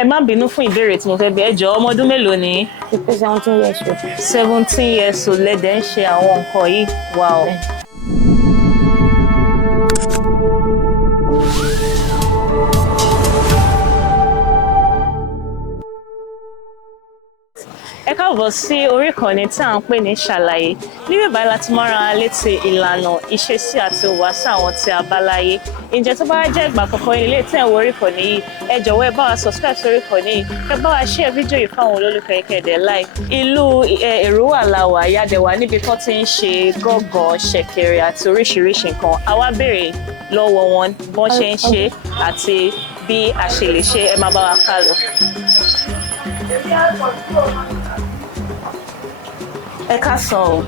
Ẹ má bínú fún ìbéèrè tí mo fẹ́ bi ẹ jọ̀ọ́ ọmọ ọdún mélòó ni? 17 years old. 17 years old lẹ́dẹ̀ ń ṣe àwọn nǹkan yìí. Wow. Ẹ káàbọ̀ sí orí ìkànnì tí à ń pè ní Ṣàlàyé. Níbí báyìí láti máa rán wa létí ìlànà ìṣesí àti ìhùwàsí àwọn tí a bá láyé. Ǹjẹ́ tó bá jẹ́ ìgbà àkọ́kọ́ ilé tí ẹ̀ ń wo orí ìkànnì yìí, ẹ jọ̀wọ́ ẹ bá wa subscribe sórí ìkànnì yìí, ẹ bá wa share fídíò yìí fáwọn olólùfẹ́ kẹ̀dẹ̀ like. Ìlú Eruwa la wà, Yádẹ̀wà níbi tó ti ń ṣe gángan, ṣẹ̀kẹ̀rẹ̀ àti oríṣiríṣi nǹkan. A wá béèrè lọ́wọ́ wọn bọ́n ṣe ń ṣe àti bí a ṣe lè ṣe. Ẹ máa bá wa ká lọ. Ẹ káàsán o.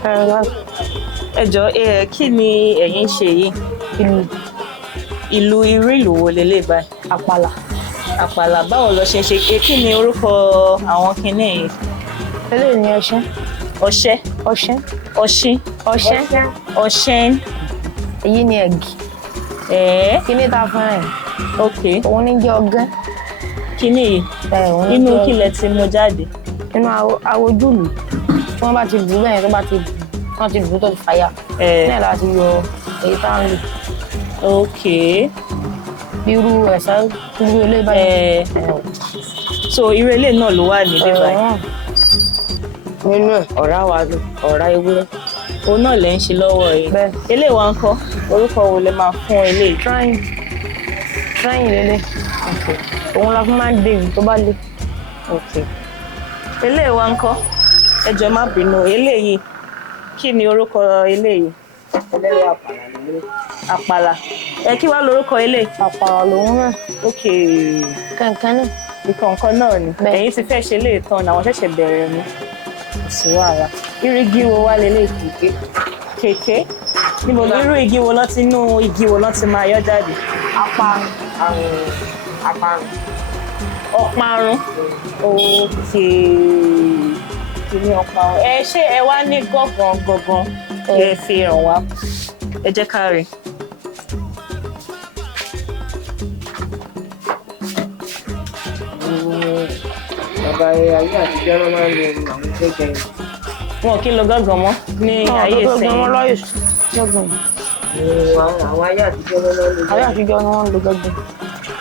Ẹ jọ̀ọ́ kí ni ẹ̀yin ń ṣe yìí? Ìlú irú ìlú wo lélẹ̀ báyìí? Àpàlà. Àpàlà. Báwo lọ ṣe ń ṣe? Kí ni orúkọ àwọn kinní yìí? Eléyìí ni ọṣẹ́. Ọṣẹ́. Ọṣẹ́. Ọṣín. Ọṣẹ́. Ọṣẹ́n. Èyí ni ẹ̀gì. Kíní ta fún ẹ̀. Ok. Òun ní jẹ́ ọgẹ́. Kíní yìí? Inú kílẹ̀ tí mo jáde? Inú awojúlù. Tí wọ́n bá ti dùn bẹ́ẹ̀ tó bá ti wọ́n ti dùn tó ti fàyà. Náà láti yọ èyí tá ń lò. Ok. Irú ẹ̀sà irú ilé báyìí. So irú ilé náà ló wà níbí báyìí? Nínú ẹ̀ ọ̀rá wa ni ọ̀rá ewúrẹ́. Òun náà lè ń ṣe lọ́wọ́ yìí. Bẹ́ẹ̀. Eléyìí wá ń kọ́? Orúkọ wo lè máa fún eléyìí? Trying lélẹ̀. Òun la fún máa ń dé ìlú tó bá lé. Ok. Eléyìí wá ń kọ́? Ẹ jọ̀ọ́ má bínú. Eléyìí kí ni orúkọ eléyìí? Eléyìí àpàlà lélẹ̀. Àpàlà. Kí wá lorúkọ eléyìí? Àpàlà lòun náà. Ok. Kẹ̀kẹ́ náà. Ìkọ̀ọ̀kan náà ni. Ẹ̀yin ti fẹ́ ṣe lè tán àwọn ṣẹ̀ṣẹ̀ bẹ̀rẹ̀ ni. Sí wàhálà. Irú igi wo wá lélẹ̀ kèké? Kèké? Níbo irú igi wo lọ́ti inú igi wo lọ́ti máa yọ jáde? Àparùn. Ọ̀parun. Ok. Kìíní ọ̀parun. Ṣé ẹ wá ní gọ̀gàn kí ẹ fi hàn wá? Ẹ jẹ́ ká rí. Bàbá ayé àtijọ́ náà máa ń lo àwọn gẹ́gẹ́ yìí. Wọn kì í lo gángan mọ́ ní ayé ìsẹ́yìn. Àwọn ayé àtijọ́ náà ń lo gángan.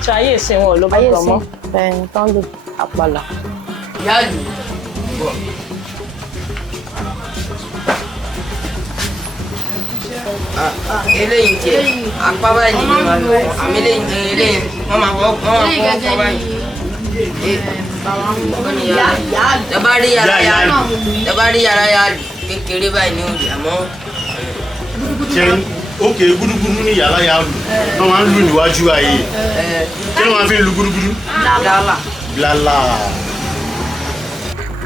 Ṣé ayé ìsẹ́yìn wọn ò lo gángan mọ́? Bẹ́ẹ̀ni, tán lò àpàlà. Yáàlú. Eléyìí tiẹ̀ apá báyìí ni wọ́n lò àmì eléyìí wọ́n máa fọ́ báyìí. Dabari yàrá yáàlú kékeré báyìí ní òde àmọ́. Ókè gúdúgúdú ní yàrá yàlú wọ́n máa ń lù níwájú ayé kí ló máa fi lu gúdúgúdú? Lálá.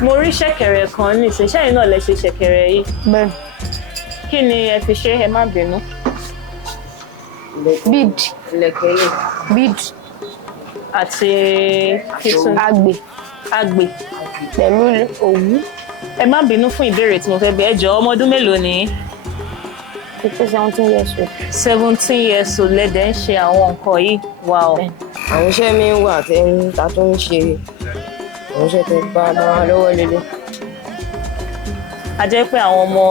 Mo rí ṣẹ̀kẹ̀rẹ̀ kan ní ìṣẹ́yìn náà lẹ ṣe ṣẹ̀kẹ̀rẹ̀ yìí. Bẹ́ẹ̀. Kí ni ẹ fi ṣe? Ẹ má bínú. Bead. Bead. Àti kìtùn. Àgbè. Pẹ̀lú òwú. Ẹ má bínú fún ìbéèrè tí mo fẹ́ bi ẹ jọ̀ọ́ ọmọ ọdún mélòó ni? 17 years old. 17 years old lẹ́dẹ̀ ń ṣe àwọn nǹkan yìí. Wow. Àwọn iṣẹ́ mi wà ta tó ń ṣe àwọn iṣẹ́ tó bá máa lọ́wọ́ lélẹ̀. A jẹ́ pé àwọn ọmọ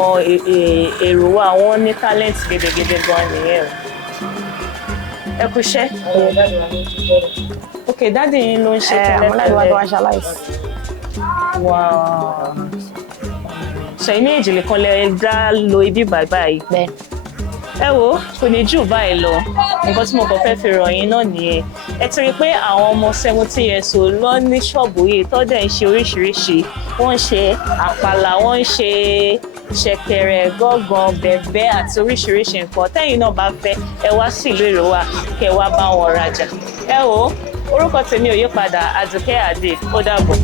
Eruwa wọn ní talent gẹ́gẹ́gẹ́ gan nìyẹn o. Ẹ kú iṣẹ́. Ok, dáàdì yín ló ń ṣe tẹ́lẹ̀. Àwọn láti wá tó wá ṣaláìsí. Wow. Ṣẹ̀yìn méjì nìkan lẹ dá lo ibi bàbá yìí. Bẹ́ẹ̀. Ẹ wo kò ní jù báyìí lọ nǹkan tí mo kàn fẹ́ fi ràn yín náà nìyẹn. Ẹ ti rí i pé àwọn ọmọ 17 years old lọ ní ṣọ́ọ̀bù yìí tó dẹ̀ ń ṣe oríṣiríṣi. Wọ́n ń ṣe àpàlà, wọ́n ń ṣe ṣẹ̀kẹ̀rẹ̀, gángan, bẹ̀bẹ̀ àti oríṣiríṣi nǹkan. Tẹ́yìn náà bá fẹ́ ẹ wá sí ìlú Eruwa kẹ́ wá bá wọn rajà. Ẹ wo orúkọ tèmi ò yí padà, Àdùkẹ́ Adé. Ó dàbọ̀.